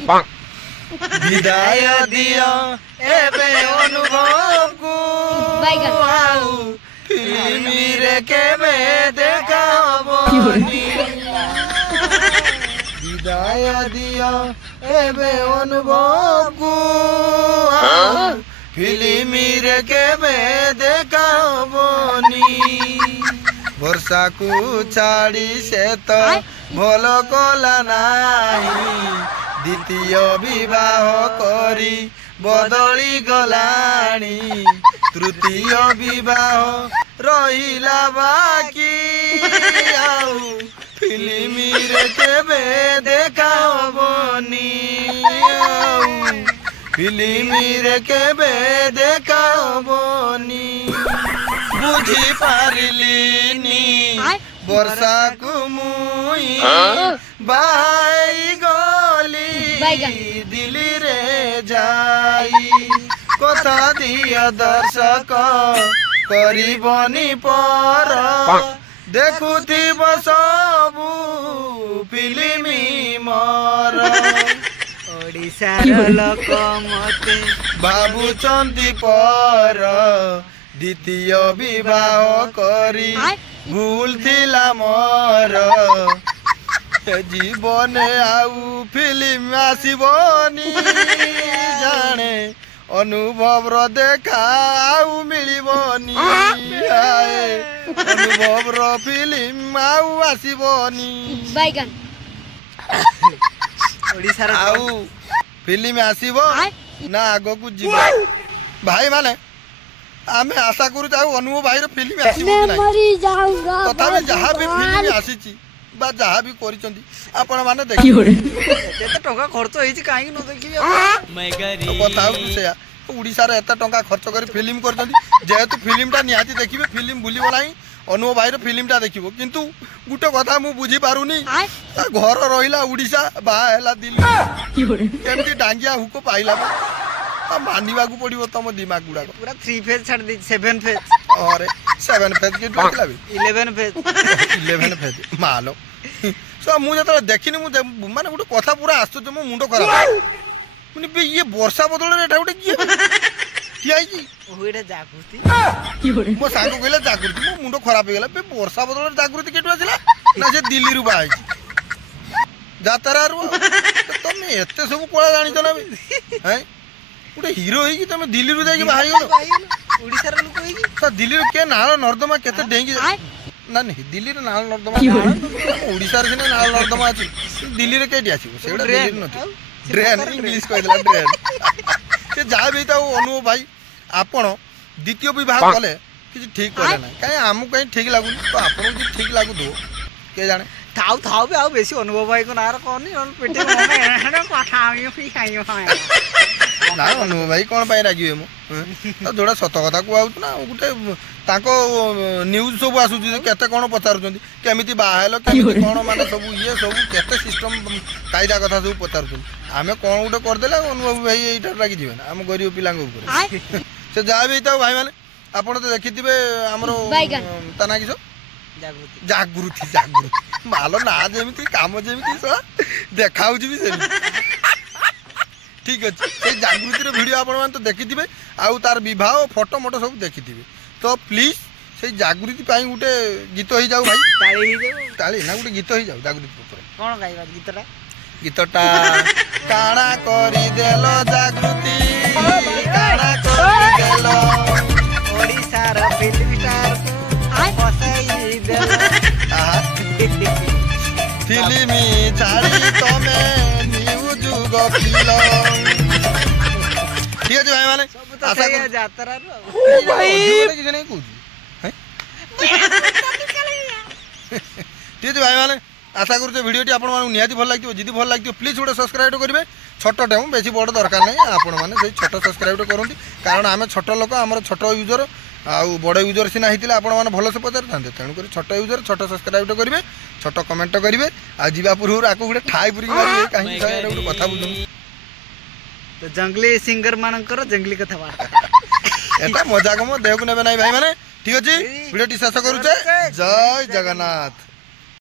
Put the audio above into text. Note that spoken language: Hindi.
विदाय दियो एबे अनुभव को फिल्म रे केबे देखा हबनी विदाय दियो एबे अनुभव को फिल्म रे केबे देखा हबनी वर्षा को छाड़ी से तो भल कला नाही द्वितीय विवाह करी बदली गलानी तृतीय विवाह रहिला बाकी आउ फिल्म रे केबे देखा हबनी फिल्म रे केबे देखा हबनी बुझी पारिलिनी वर्षा को मुई बाई गली दिल्ली रे जाई कथा दिया दर्शक करिबनी पर देखुथिब सबु फिल्म मोर ओडिशार लोक मते भाबुचंती पर द्वितीय विवाह करी भूल थिला मोर जीवन आउ फिल्म आसीबनी जाने अनुभव रो देखा आउ मिलिबनी अनुभव रो फिल्म आउ आसीबनी ओडिसा आउ फिल्म आसीबो ना आगो को जीव भाई माने आमे आशा करू जाऊ अनुभव भाई रो फिल्म आसीबो कि नहीं तथा जहाँ भी फिल्म आसीची बा जहाँ भी करिसंती आपण माने देखि एते टका खर्च होईची काहे न देखि मैं गरी बताऊ से ओडिसा रे एते टका खर्च करी फिल्म करसंती जेहेतु फिल्म ता निहाती देखिबे फिल्म भूलिबो नाही अनुभव भाई रो फिल्म ता देखिबो किंतु गुटे कथा मु बुझी पारुनी घर रहिला ओडिसा बा हैला दिल्ली केमती डांगिया हुको पाइला मानिबा को पड़िबो तम दिमाग गुडा पूरा 3 फेज छाड़ दे 7 फेज अरे 7 फेज के देखला बे 11 फेज मालो सो मु जत देखिनी मु माने गुटे कथा पूरा आस्तु मो मुंडो खराब मुनि बे ये वर्षा बदल रे एटा गुटे की आई की ओइडा जागृति मो सांग कहले जागृति मो मुंडो खराब हो गेला बे वर्षा बदल रे जागृति केटु आसिला ना से दिल्ली रु बाई जातरा रु तुम एते सब कोला जानि छ ना बे हैं गोटे हीरो है कि तुम दिल्ली रू जाके बाहर गलो ओडिसा रे लोक है कि तो दिल्ली रे के नाल नर्दमा केते डेंगी ना नहीं दिल्ली रे नाल नर्दमा ओडिसा रे ने नाल नर्दमा अछि दिल्ली रे केडी आसी सेडा दिल्ली न ड्रेन इंग्लिश कह देला ड्रेन से जा भी ता अनुभव भाई आपण द्वितीय विवाह कले कि ठीक करे ना काहे हमु कहीं ठीक लागु तो आपण कि ठीक लागु दो के जाने थाउ थाउ बे आ बेसी अनुभव भाई को नार कोनी और पेटे में हेडा कथा आइयो फी खाइयो ना अनुभव भाई कौन पाई रागिबे मो तो जोड़ा सत कथा को आउत ना गुटे ताको न्यूज सब आसु केते कोन पचारुचंती केमिति बाहेलो केमिति कोन माने सब ये सब केते सिस्टम कायदा कथा सब पचारुचंती आमे कोन गुटे कर देला अनुभव भाई एटा रागी जीवन हम गरीब पिलांग ऊपर से जा भी ता भाई माने आपण तो देखिथिबे हमरो तना किसो जागृति मालो ना जेमिति काम जेमिति देखाउजी भी सेमिति ठीक अच्छे से जागृति वीडियो आपण तो देखिथिबे आउ तार विवाह फोटो मोटो सब देखिथिबे तो प्लीज से जागृति पाई गुटे गीत हो जाऊ भाई ताली ना गुटे गीत हो जाऊ जागृति ऊपर कोन गाइबा गीतटा काना करी देलो जागृति काना करी देलो ओडिसा रा फिल्म स्टार फसाई देलो फिल्म छाड़ी तमे ठीक है भाई माने आशा कर जातरा रो भाई किछ नहीं कहू हैं ठीक है भाई माने आशा करू जे वीडियो टी आपण माने निहाती भल लागतियो जदी भल लागतियो प्लीज गोटे सब्सक्राइब करिवे छोटो टे बेसी बड़ दरकार नहीं आपण माने से छोटो सब्सक्राइब करंती कारण आमे छोटो लोक हमर छोटो यूजर आउ बड़ यूजर सिना हितिला आपण माने भल से पचार थांते तेनु करी छोटो यूजर छोटो सब्सक्राइब करिवे छोटो कमेंट करिवे आ जीवा पुरु आको गुटे ठाई पुरी मारिवे काहे गुटे कथा बुझु तो जंगली सिंगर मानकर जंगली कथा एटा मजाक मो देहकु नेबे नाही भाई माने ठीक अछि वीडियो टी शेष करूचे जय जगन्नाथ।